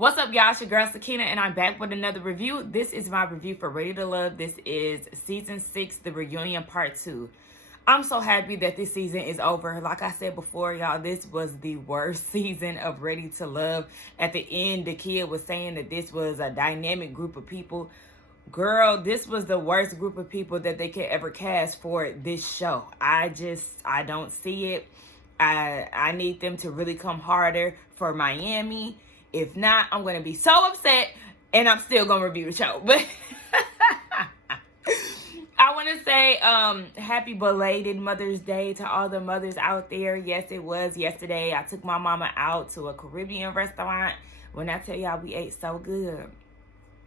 What's up, y'all? It's your girl Sakina, and I'm back with another review. This is my review for Ready to Love. This is season 6, the reunion part 2. I'm so happy that this season is over. Like I said before, y'all, this was the worst season of Ready to Love. At the end, the kid was saying that this was a dynamic group of people. Girl, this was the worst group of people that they could ever cast for this show. I don't see it. I need them to really come harder for Miami. If not, I'm going to be so upset, and I'm still going to review the show. But I want to say happy belated Mother's Day to all the mothers out there. Yes, it was yesterday. I took my mama out to a Caribbean restaurant. When I tell y'all, we ate so good.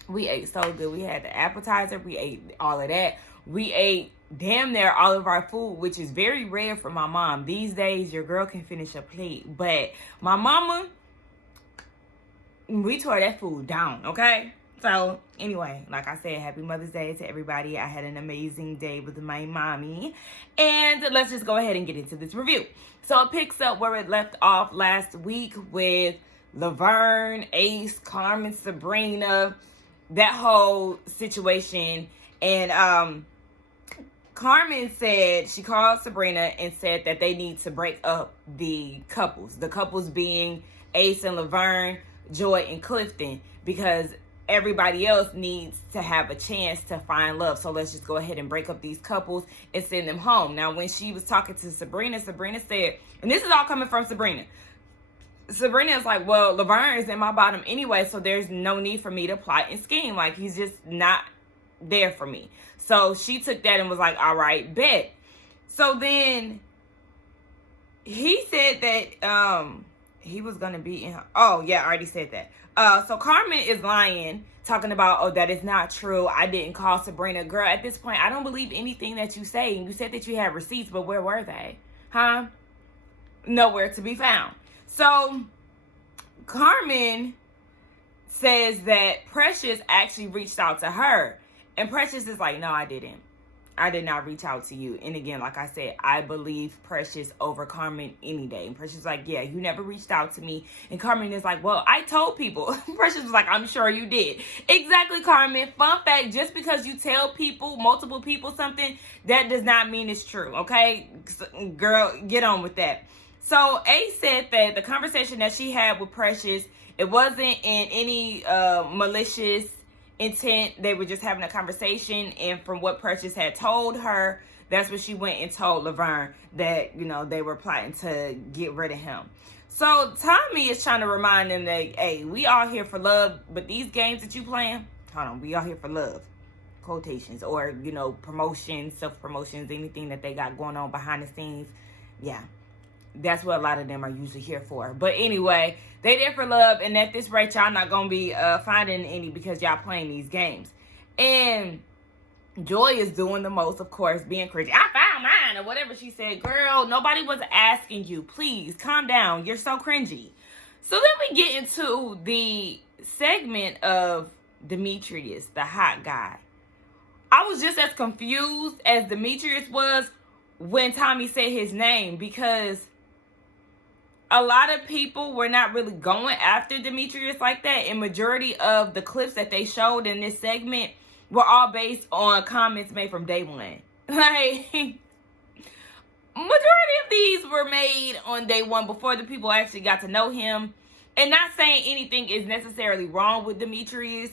We ate so good. We had the appetizer. We ate all of that. We ate damn near all of our food, which is very rare for my mom. These days, your girl can finish a plate. But my mama, we tore that food down, okay? So, anyway, like I said, happy Mother's Day to everybody. I had an amazing day with my mommy. And let's just go ahead and get into this review. So, it picks up where it left off last week with Laverne, Ace, Carmen, Sabrina, that whole situation. And Carmen said, she called Sabrina and said that they need to break up the couples. The couples being Ace and Laverne, Joy and Clifton, because everybody else needs to have a chance to find love. So let's just go ahead and break up these couples and send them home. Now, when she was talking to Sabrina, Sabrina said, and this is all coming from Sabrina. Sabrina is like, well, Laverne is in my bottom anyway, so there's no need for me to plot and scheme. Like, he's just not there for me. So she took that and was like, all right, bet. So then he said that he was going to be in her. Oh, yeah, I already said that. So Carmen is lying, talking about, oh, that is not true. I didn't call Sabrina. Girl, at this point, I don't believe anything that you say. You said that you had receipts, but where were they? Huh? Nowhere to be found. So Carmen says that Precious actually reached out to her. And Precious is like, no, I didn't. I did not reach out to you. And again, like I said, I believe Precious over Carmen any day. And Precious is like, yeah, you never reached out to me. And Carmen is like, well, I told people. Precious was like, I'm sure you did. Exactly, Carmen. Fun fact, just because you tell people, multiple people something, that does not mean it's true, okay? Girl, get on with that. So Ace said that the conversation that she had with Precious, it wasn't in any malicious intent. They were just having a conversation, and from what Precious had told her, that's what she went and told Laverne, that, you know, they were plotting to get rid of him. So Tommy is trying to remind them that, hey, we all here for love, but these games that you playing, hold on, we all here for love, quotations, or, you know, promotions, self-promotions, anything that they got going on behind the scenes. Yeah, that's what a lot of them are usually here for. But anyway, they there for love, and at this rate, y'all not gonna be finding any because y'all playing these games. And Joy is doing the most, of course, being crazy. I found mine, or whatever she said. Girl, nobody was asking you. Please calm down. You're so cringy. So then we get into the segment of Demetrius, the hot guy. I was just as confused as Demetrius was when Tommy said his name, because a lot of people were not really going after Demetrius like that. And majority of the clips that they showed in this segment were all based on comments made from day one. Like, majority of these were made on day one before the people actually got to know him. And not saying anything is necessarily wrong with Demetrius,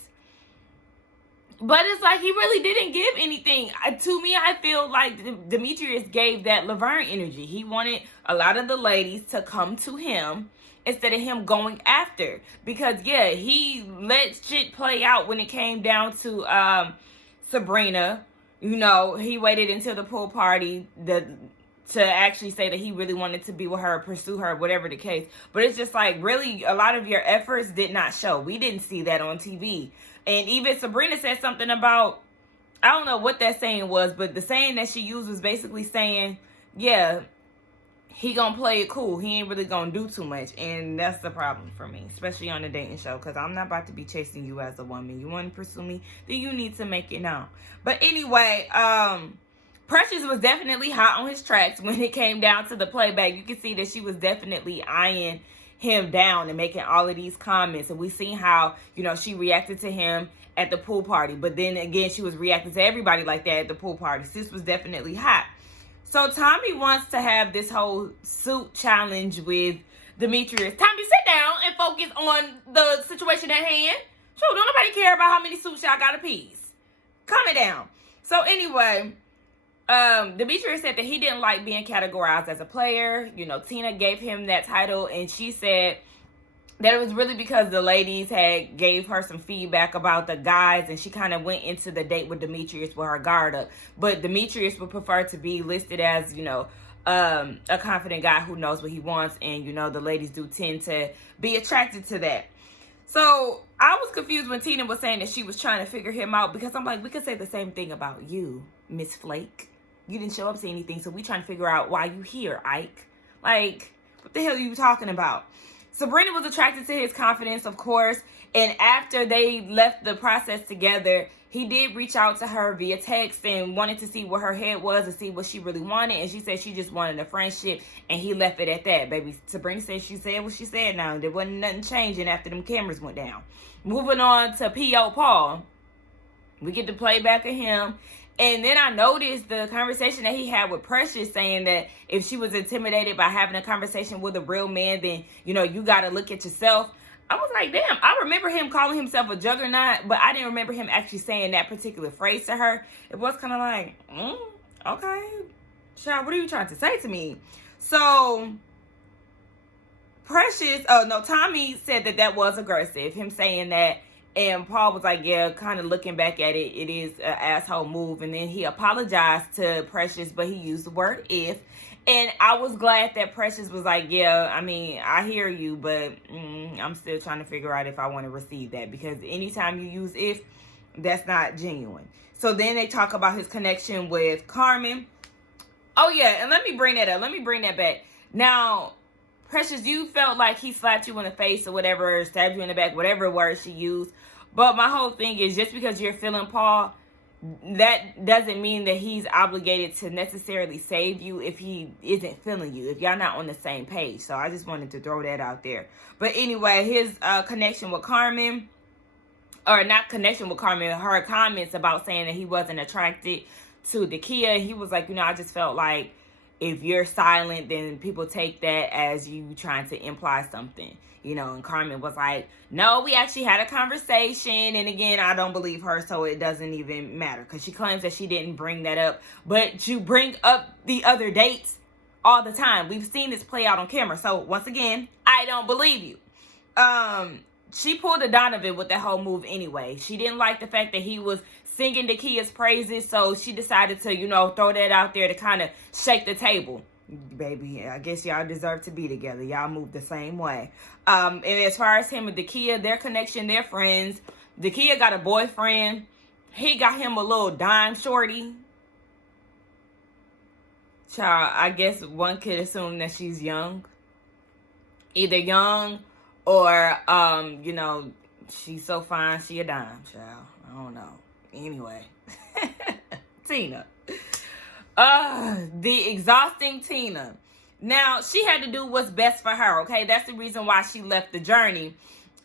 but it's like he really didn't give anything. To me, I feel like Demetrius gave that Laverne energy. He wanted a lot of the ladies to come to him instead of him going after. Because, yeah, he let shit play out when it came down to Sabrina. You know, he waited until the pool party to actually say that he really wanted to be with her, pursue her, whatever the case. But it's just like, really, a lot of your efforts did not show. We didn't see that on TV. And even Sabrina said something about, I don't know what that saying was, but the saying that she used was basically saying, yeah, he gonna play it cool. He ain't really gonna do too much. And that's the problem for me, especially on the dating show, because I'm not about to be chasing you as a woman. You want to pursue me, then you need to make it known. But anyway, Precious was definitely hot on his tracks when it came down to the playback. You can see that she was definitely eyeing him down and making all of these comments. And we seen how, you know, she reacted to him at the pool party. But then again, she was reacting to everybody like that at the pool party. Sis was definitely hot. So Tommy wants to have this whole suit challenge with Demetrius. Tommy, sit down and focus on the situation at hand. Sure, don't nobody care about how many suits y'all got apiece. Calm it down. So anyway, Demetrius said that he didn't like being categorized as a player. You know, Tina gave him that title, and she said that it was really because the ladies had gave her some feedback about the guys, and she kind of went into the date with Demetrius with her guard up. But Demetrius would prefer to be listed as, you know, a confident guy who knows what he wants, and, you know, the ladies do tend to be attracted to that. So I was confused when Tina was saying that she was trying to figure him out, because I'm like, we could say the same thing about you, Miss Flake. You didn't show up to anything, so we trying to figure out why you here, Ike. Like, what the hell are you talking about? Sabrina was attracted to his confidence, of course, and after they left the process together, he did reach out to her via text and wanted to see what her head was and see what she really wanted, and she said she just wanted a friendship, and he left it at that, baby. Sabrina said she said what she said now. There wasn't nothing changing after them cameras went down. Moving on to P.O. Paul. We get the playback of him. And then I noticed the conversation that he had with Precious, saying that if she was intimidated by having a conversation with a real man, then, you know, you got to look at yourself. I was like, damn, I remember him calling himself a juggernaut, but I didn't remember him actually saying that particular phrase to her. It was kind of like, okay, child, what are you trying to say to me? So Tommy said that was aggressive, him saying that. And Paul was like, yeah, kind of looking back at it, it is an asshole move. And then he apologized to Precious, but he used the word if. And I was glad that Precious was like, yeah, I mean, I hear you, but I'm still trying to figure out if I want to receive that. Because anytime you use if, that's not genuine. So then they talk about his connection with Carmen. Oh, yeah, and let me bring that up. Let me bring that back. Now, Precious, you felt like he slapped you in the face or whatever, stabbed you in the back, whatever word she used. But my whole thing is, just because you're feeling Paul, that doesn't mean that he's obligated to necessarily save you if he isn't feeling you, if y'all not on the same page. So I just wanted to throw that out there. But anyway, his connection with Carmen, or not connection with Carmen, her comments about saying that he wasn't attracted to Dakia, he was like, you know, I just felt like if you're silent, then people take that as you trying to imply something, you know. And Carmen was like, no, we actually had a conversation. And again, I don't believe her, so it doesn't even matter, because she claims that she didn't bring that up. But you bring up the other dates all the time. We've seen this play out on camera. So once again, I don't believe you. She pulled a Donovan with that whole move anyway. She didn't like the fact that he was singing Dakia's praises, so she decided to, you know, throw that out there to kind of shake the table. Baby, I guess y'all deserve to be together. Y'all move the same way. And as far as him and Dakia, their connection, they're friends. Dakia got a boyfriend. He got him a little dime shorty. Child, I guess one could assume that she's young. Either young or, you know, she's so fine, she a dime, child. I don't know. Anyway. Tina. The exhausting Tina. Now, she had to do what's best for her, okay? That's the reason why she left the journey.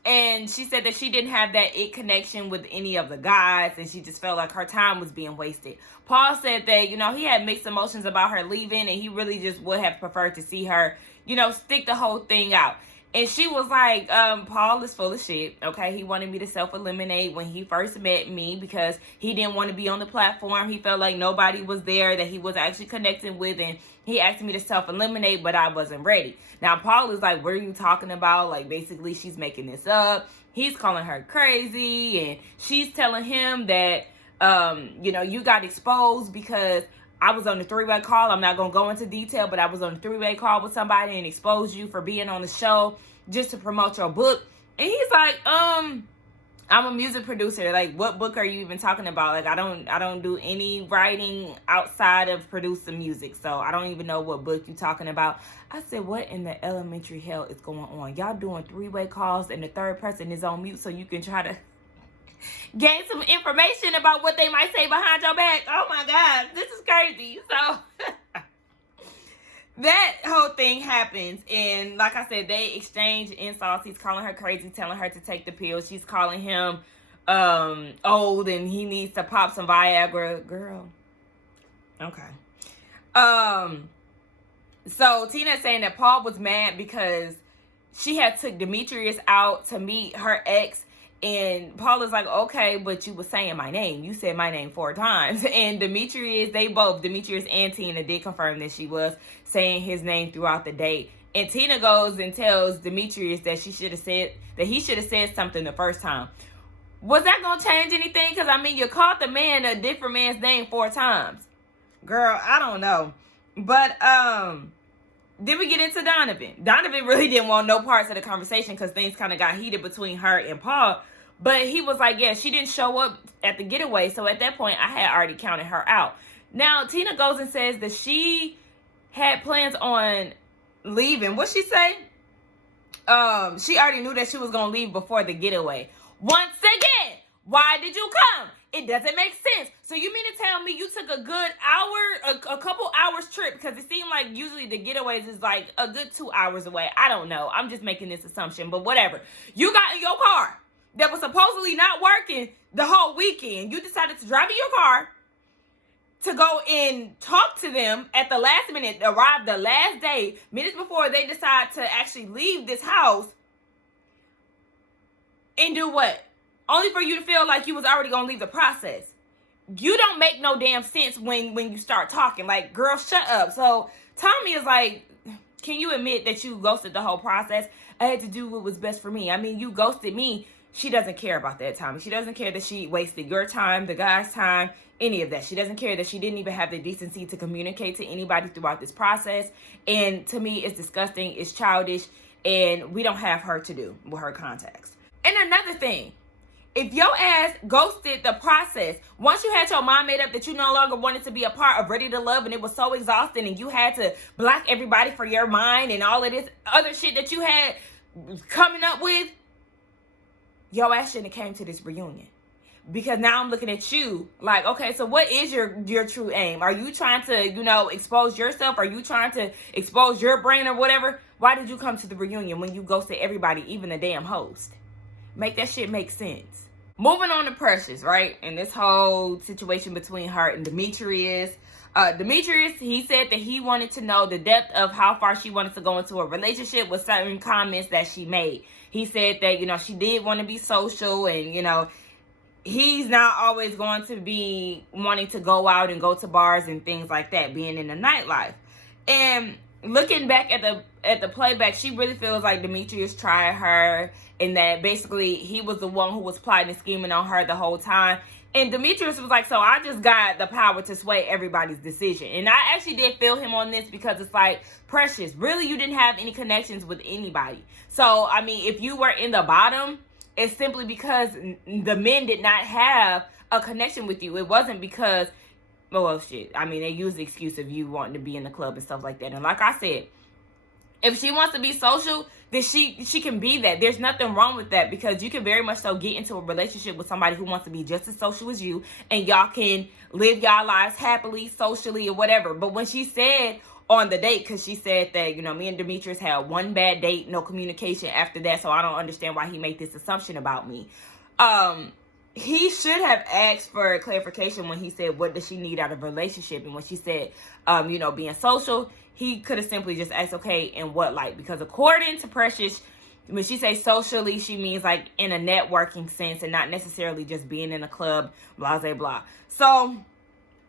And she said that she didn't have that it connection with any of the guys, and she just felt like her time was being wasted. Paul said that, you know, he had mixed emotions about her leaving, and he really just would have preferred to see her, you know, stick the whole thing out. And she was like, Paul is full of shit, okay? He wanted me to self-eliminate when he first met me because he didn't want to be on the platform. He felt like nobody was there that he was actually connecting with, and he asked me to self-eliminate, but I wasn't ready. Now, Paul is like, what are you talking about? Like, basically, she's making this up. He's calling her crazy, and she's telling him that, you know, you got exposed because I was on the three-way call. I'm not going to go into detail, but I was on a three-way call with somebody and exposed you for being on the show just to promote your book. And he's like, I'm a music producer. Like, what book are you even talking about? Like, I don't do any writing outside of producing music. So I don't even know what book you talking about. I said, what in the elementary hell is going on? Y'all doing three-way calls and the third person is on mute so you can try to gain some information about what they might say behind your back. Oh my God, this is crazy. So that whole thing happens, and like I said, they exchange insults. He's calling her crazy, telling her to take the pills. She's calling him old, and he needs to pop some Viagra. Girl, okay. So Tina's saying that Paul was mad because she had took Demetrius out to meet her ex. And Paul is like, okay, but you were saying my name. You said my name 4 times. And Demetrius and Tina did confirm that she was saying his name throughout the date. And Tina goes and tells Demetrius that he should have said something the first time. Was that going to change anything? Because, I mean, you called the man a different man's name 4 times. Girl, I don't know. But, then we get into Donovan. Donovan really didn't want no parts of the conversation because things kind of got heated between her and Paul. But he was like, yeah, she didn't show up at the getaway. So at that point, I had already counted her out. Now, Tina goes and says that she had plans on leaving. What'd she say? She already knew that she was going to leave before the getaway. Once again, why did you come? It doesn't make sense. So you mean to tell me you took a good hour, a couple hours trip? Because it seemed like usually the getaways is like a good 2 hours away. I don't know. I'm just making this assumption, but whatever. You got in your car that was supposedly not working the whole weekend. You decided to drive in your car to go and talk to them at the last minute, arrive the last day, minutes before they decide to actually leave this house. And do what? Only for you to feel like you was already going to leave the process. You don't make no damn sense when you start talking. Like, girl, shut up. So Tommy is like, can you admit that you ghosted the whole process? I had to do what was best for me. I mean, you ghosted me. She doesn't care about that, Tommy. She doesn't care that she wasted your time, the guy's time, any of that. She doesn't care that she didn't even have the decency to communicate to anybody throughout this process. And to me, it's disgusting. It's childish. And we don't have her to do with her contacts. And another thing. If your ass ghosted the process, once you had your mind made up that you no longer wanted to be a part of Ready to Love and it was so exhausting and you had to block everybody for your mind and all of this other shit that you had coming up with, your ass shouldn't have came to this reunion. Because now I'm looking at you like, okay, so what is your true aim? Are you trying to, expose yourself? Are you trying to expose your brain or whatever? Why did you come to the reunion when you ghosted everybody, even the damn host? Make that shit make sense. Moving on to Precious, right? And this whole situation between her and Demetrius. Demetrius, he said that he wanted to know the depth of how far she wanted to go into a relationship with certain comments that she made. He said that, she did want to be social and, he's not always going to be wanting to go out and go to bars and things like that, being in the nightlife. And looking back at the playback, she really feels like Demetrius tried her and that basically he was the one who was plotting and scheming on her the whole time. And Demetrius was like, so I just got the power to sway everybody's decision. And I actually did feel him on this because it's like, Precious, really you didn't have any connections with anybody. So, I mean, if you were in the bottom, it's simply because the men did not have a connection with you. It wasn't because, well, shit. I mean, they use the excuse of you wanting to be in the club and stuff like that. And like I said, if she wants to be social, then she can be that. There's nothing wrong with that because you can very much so get into a relationship with somebody who wants to be just as social as you and y'all can live y'all lives happily, socially, or whatever. But when she said on the date, because she said that, me and Demetrius had one bad date, no communication after that, so I don't understand why he made this assumption about me. He should have asked for clarification when he said, what does she need out of a relationship? And when she said, being social, he could have simply just asked, okay, in what light? Because according to Precious, when she says socially, she means like in a networking sense and not necessarily just being in a club, blah, blah, blah. So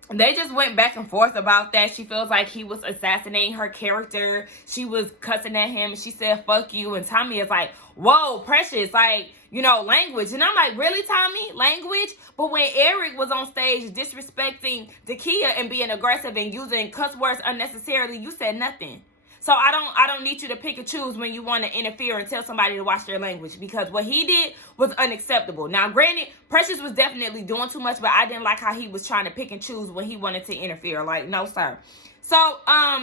they just went back and forth about that. She feels like he was assassinating her character. She was cussing at him and she said, fuck you. And Tommy is like, whoa, Precious, like, language. And I'm like, really, Tommy? Language? But when Eric was on stage disrespecting Dakia and being aggressive and using cuss words unnecessarily, you said nothing. So I don't need you to pick and choose when you want to interfere and tell somebody to watch their language, because what he did was unacceptable. Now, granted, Precious was definitely doing too much, but I didn't like how he was trying to pick and choose when he wanted to interfere. Like, no, sir. So,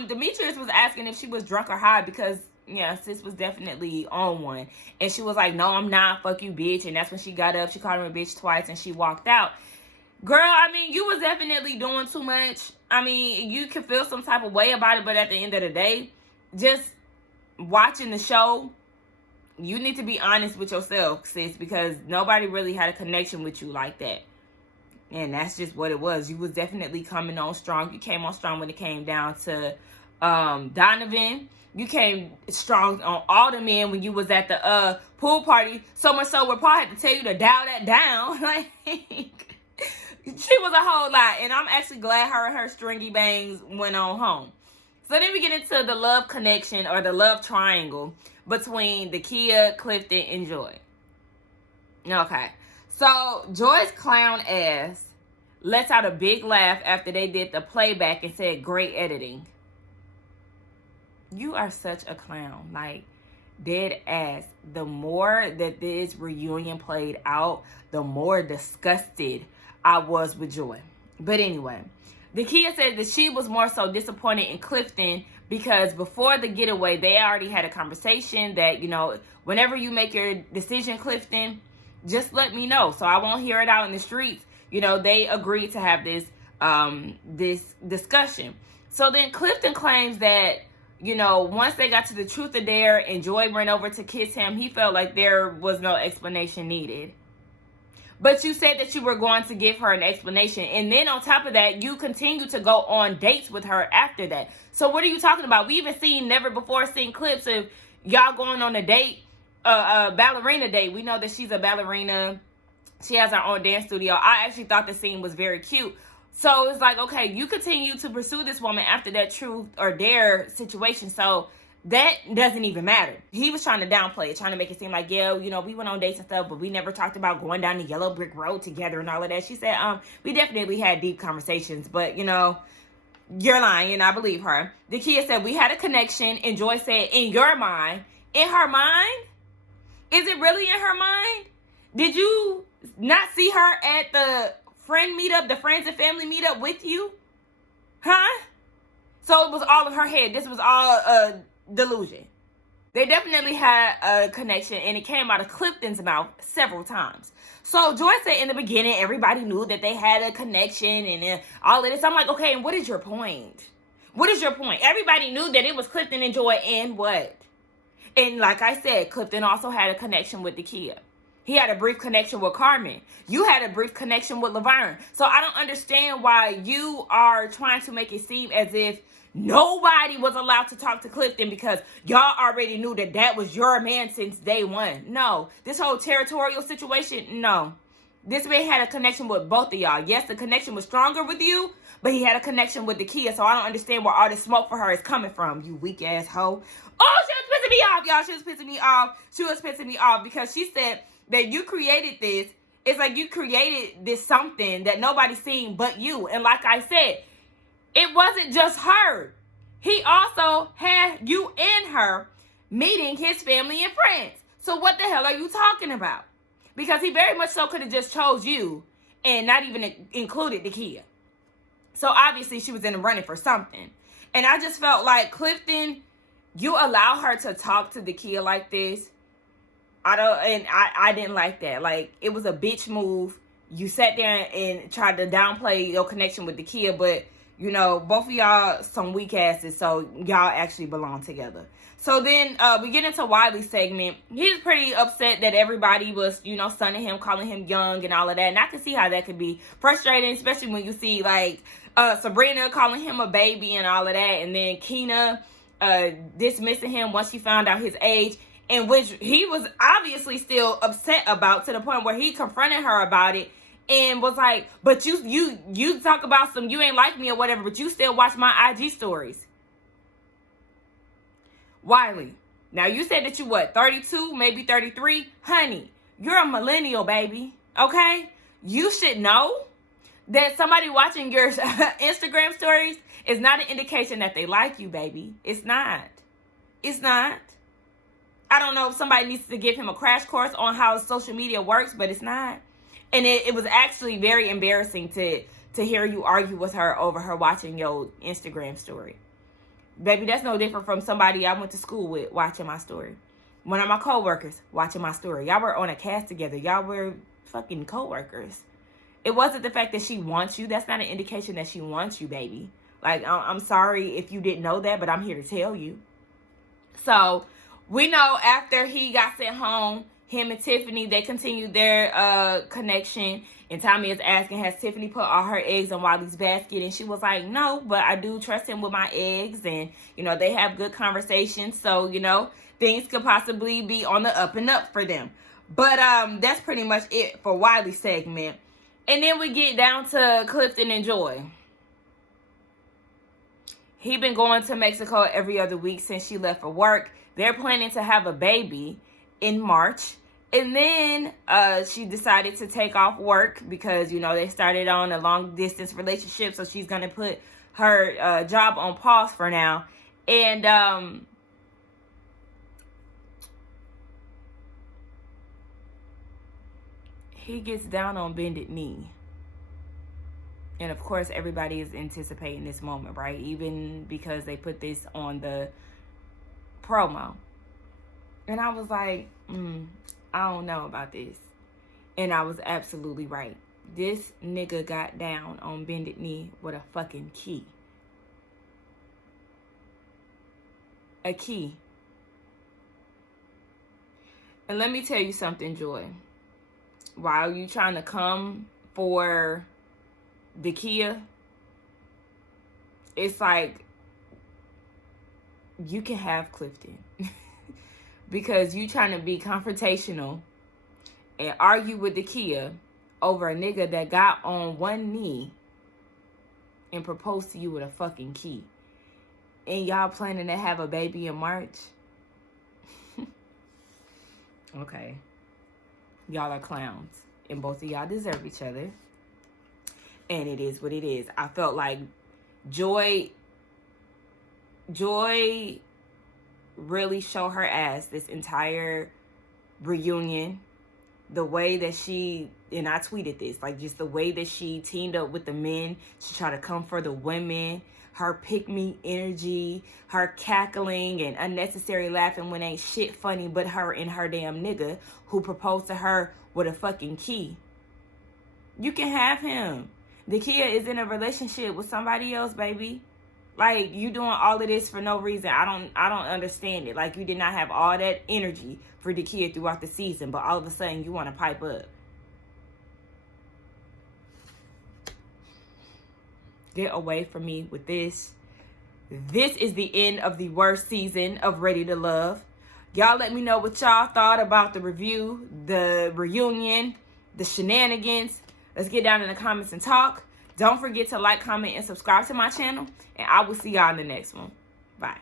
Demetrius was asking if she was drunk or high because, yeah, sis was definitely on one. And she was like, no, I'm not. Fuck you, bitch. And that's when she got up. She called him a bitch twice and she walked out. Girl, I mean, you was definitely doing too much. I mean, you can feel some type of way about it, but at the end of the day, just watching the show, you need to be honest with yourself, sis, because nobody really had a connection with you like that. And that's just what it was. You was definitely coming on strong. You came on strong when it came down to Donovan. You came strong on all the men when you was at the pool party. So much so where Paul had to tell you to dial that down. Like, she was a whole lot. And I'm actually glad her and her stringy bangs went on home. So then we get into the love connection or the love triangle between Dakia, Clifton, and Joy. Okay. So Joy's clown ass lets out a big laugh after they did the playback and said, "Great editing." You are such a clown. Like, dead ass. The more that this reunion played out, the more disgusted I was with Joy. But anyway, Dakia said that she was more so disappointed in Clifton because before the getaway, they already had a conversation that, you know, whenever you make your decision, Clifton, just let me know so I won't hear it out in the streets. You know, they agreed to have this this discussion. So then Clifton claims that, you know, once they got to the truth or dare and Joy ran over to kiss him, he felt like there was no explanation needed. But you said that you were going to give her an explanation. And then on top of that, you continue to go on dates with her after that. So what are you talking about? We even never before seen clips of y'all going on a date, a ballerina date. We know that she's a ballerina. She has her own dance studio. I actually thought the scene was very cute. So it's like, okay, you continue to pursue this woman after that truth or dare situation. So that doesn't even matter. He was trying to downplay it, trying to make it seem like, yeah, you know, we went on dates and stuff, but we never talked about going down the yellow brick road together and all of that. She said, we definitely had deep conversations, but, you know, you're lying, and I believe her. Dakia said, we had a connection, and Joy said, in your mind. In her mind? Is it really in her mind? Did you not see her at the friend meetup, the friends and family meetup with you? Huh? So it was all in her head. This was all a delusion. They definitely had a connection, and it came out of Clifton's mouth several times. So Joy said in the beginning, everybody knew that they had a connection and all of this. I'm like, okay, and what is your point? What is your point? Everybody knew that it was Clifton and Joy, and what? And like I said, Clifton also had a connection with Dakia. He had a brief connection with Carmen. You had a brief connection with Laverne. So I don't understand why you are trying to make it seem as if nobody was allowed to talk to Clifton because y'all already knew that that was your man since day one. No. This whole territorial situation, no. This man had a connection with both of y'all. Yes, the connection was stronger with you, but he had a connection with Dakia, so I don't understand where all this smoke for her is coming from, you weak-ass hoe. Oh, she was pissing me off, y'all. She was pissing me off. She was pissing me off because she said that you created this. It's like you created this something that nobody's seen but you. And like I said, it wasn't just her. He also had you and her meeting his family and friends. So what the hell are you talking about? Because he very much so could have just chose you and not even included Dakia. So obviously she was in the running for something. And I just felt like, Clifton, you allow her to talk to Dakia like this. I didn't like that. Like, it was a bitch move. You sat there and tried to downplay your connection with Dakia, but you know, both of y'all some weak asses, so y'all actually belong together. So then we get into Wiley's segment. He's pretty upset that everybody was, you know, sunning him, calling him young and all of that. And I can see how that could be frustrating, especially when you see, like, Sabrina calling him a baby and all of that. And then Keena dismissing him once she found out his age, in which he was obviously still upset about, to the point where he confronted her about it. And was like, but you talk about some, you ain't like me or whatever, but you still watch my IG stories. Wiley, now you said that you 32, maybe 33? Honey, you're a millennial, baby, okay? You should know that somebody watching your Instagram stories is not an indication that they like you, baby. It's not. It's not. I don't know if somebody needs to give him a crash course on how social media works, but it's not. And it was actually very embarrassing to hear you argue with her over her watching your Instagram story. Baby, that's no different from somebody I went to school with watching my story. One of my coworkers watching my story. Y'all were on a cast together. Y'all were fucking coworkers. It wasn't the fact that she wants you. That's not an indication that she wants you, baby. Like, I'm sorry if you didn't know that, but I'm here to tell you. So, we know after he got sent home, him and Tiffany, they continued their connection. And Tommy is asking, has Tiffany put all her eggs in Wiley's basket? And she was like, no, but I do trust him with my eggs. And, you know, they have good conversations. So, you know, things could possibly be on the up and up for them. But that's pretty much it for Wiley's segment. And then we get down to Clifton and Joy. He been going to Mexico every other week since she left for work. They're planning to have a baby in March. And then she decided to take off work because, you know, they started on a long distance relationship. So she's going to put her job on pause for now. And he gets down on bended knee. And of course, everybody is anticipating this moment, right? Even because they put this on the promo. And I was like, I don't know about this. And I was absolutely right. This nigga got down on bended knee with a fucking key. A key. And let me tell you something, Joy. While you trying to come for the Kia, it's like you can have Clifton. Because you trying to be confrontational and argue with the Kia over a nigga that got on one knee and proposed to you with a fucking key. And y'all planning to have a baby in March? Okay. Y'all are clowns. And both of y'all deserve each other. And it is what it is. I felt like Joy really showed her ass this entire reunion. The way that she, and I tweeted this, like just the way that she teamed up with the men. She tried to come for the women. Her pick-me energy, her cackling and unnecessary laughing when ain't shit funny but her and her damn nigga who proposed to her with a fucking key. You can have him. The Kia is in a relationship with somebody else, baby. Like, you doing all of this for no reason. I don't understand it. Like, you did not have all that energy for the Kia throughout the season, but all of a sudden you want to pipe up. Get away from me with this. This is the end of the worst season of Ready to Love. Y'all let me know what y'all thought about the review, the reunion, the shenanigans. Let's get down in the comments and talk. Don't forget to like, comment, and subscribe to my channel. And I will see y'all in the next one. Bye.